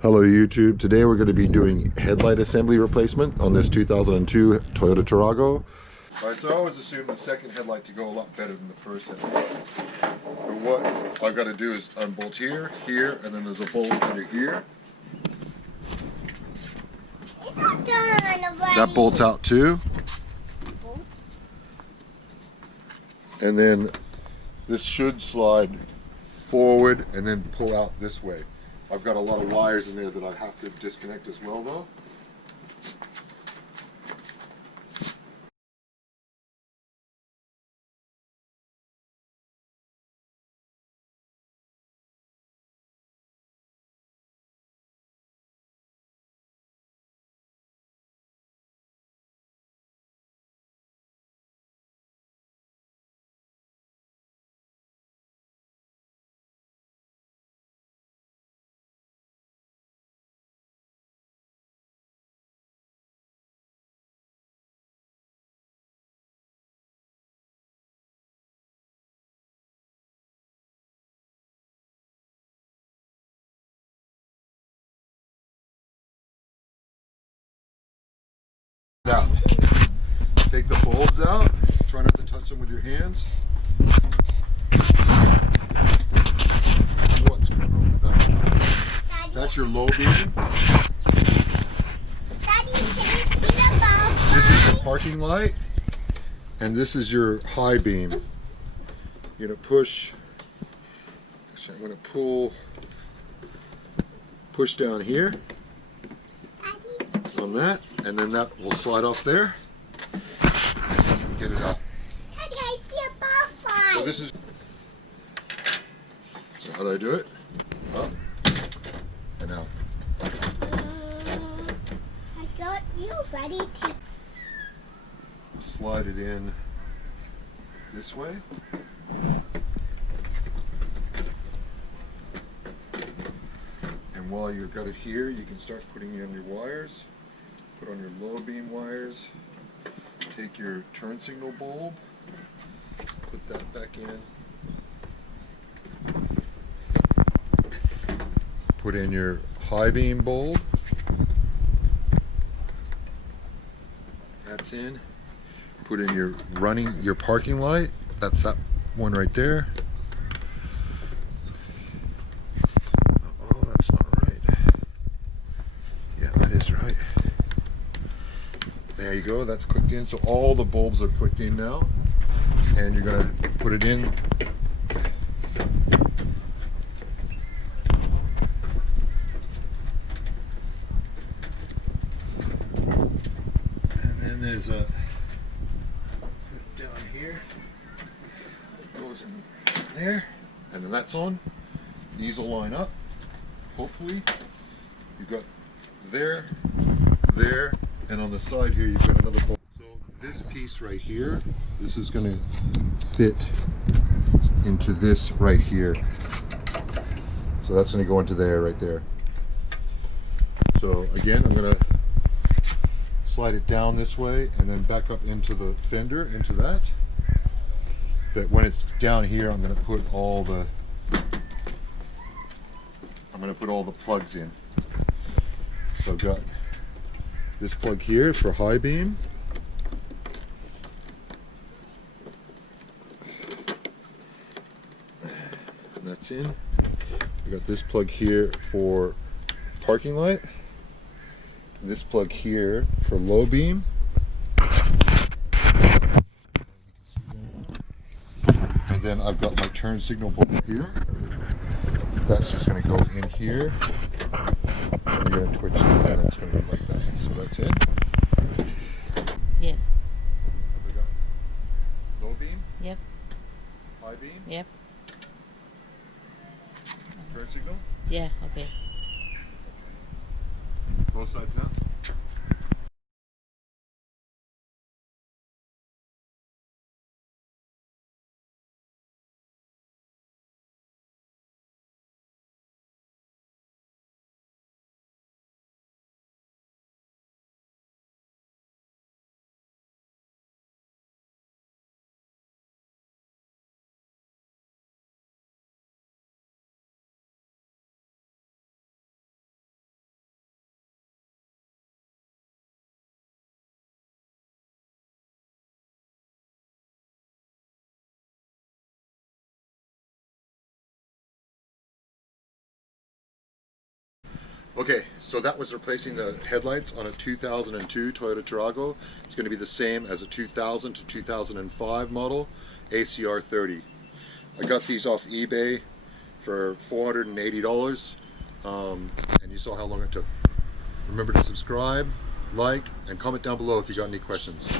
Hello YouTube. Today we're going to be doing headlight assembly replacement on this 2002 Toyota Tarago. Alright, so I always assume the second headlight to go a lot better than the first headlight. But what I've got to do is unbolt here, here, and then there's a bolt under here. It's not done already. That bolts out too. And then this should slide forward and then pull out this way. I've got a lot of wires in there that I have to disconnect as well though. Now, take the bulbs out. Try not to touch them with your hands. What's going on with that? Daddy, That's your low beam. Daddy, can you see the bulb? This is your parking light. And this is your high beam. You're going to push. Actually, I'm going to push down here on that. And then that will slide off there. And then you can get it out. Daddy, I see a bulb fly. So this is. So how do I do it? Up and out. I thought you were ready to. Slide it in this way. And while you've got it here, you can start putting in your wires. Put on your low beam wires. Take your turn signal bulb. Put that back in. Put in your high beam bulb. That's in. Put in your parking light. That's that one right there. Oh, that's not right. Yeah, that is right. There you go. That's clicked in. So all the bulbs are clicked in now. And you're going to put it in. And then there's a down here, it goes in there, and then that's on. These will line up. Hopefully, you've got there, there, and on the side here you've got another bolt. So this piece right here, this is going to fit into this right here. So that's going to go into there, right there. So again, I'm going to slide it down this way and then back up into the fender, into that. But when it's down here, I'm going to put all the plugs in. So I've got this plug here for high beam. And that's in. I've got this plug here for parking light. This plug here for low beam. And then I've got my turn signal bulb here. That's just going to go in here. And you're going to twitch it and it's going to be like that. So that's it. Yes. Have we got low beam? Yep. High beam? Yep. Turn signal? Yeah. Okay. Both sides now? Okay, so that was replacing the headlights on a 2002 Toyota Tarago. It's going to be the same as a 2000 to 2005 model ACR30. I got these off eBay for $480, and you saw how long it took. Remember to subscribe, like, and comment down below if you got any questions.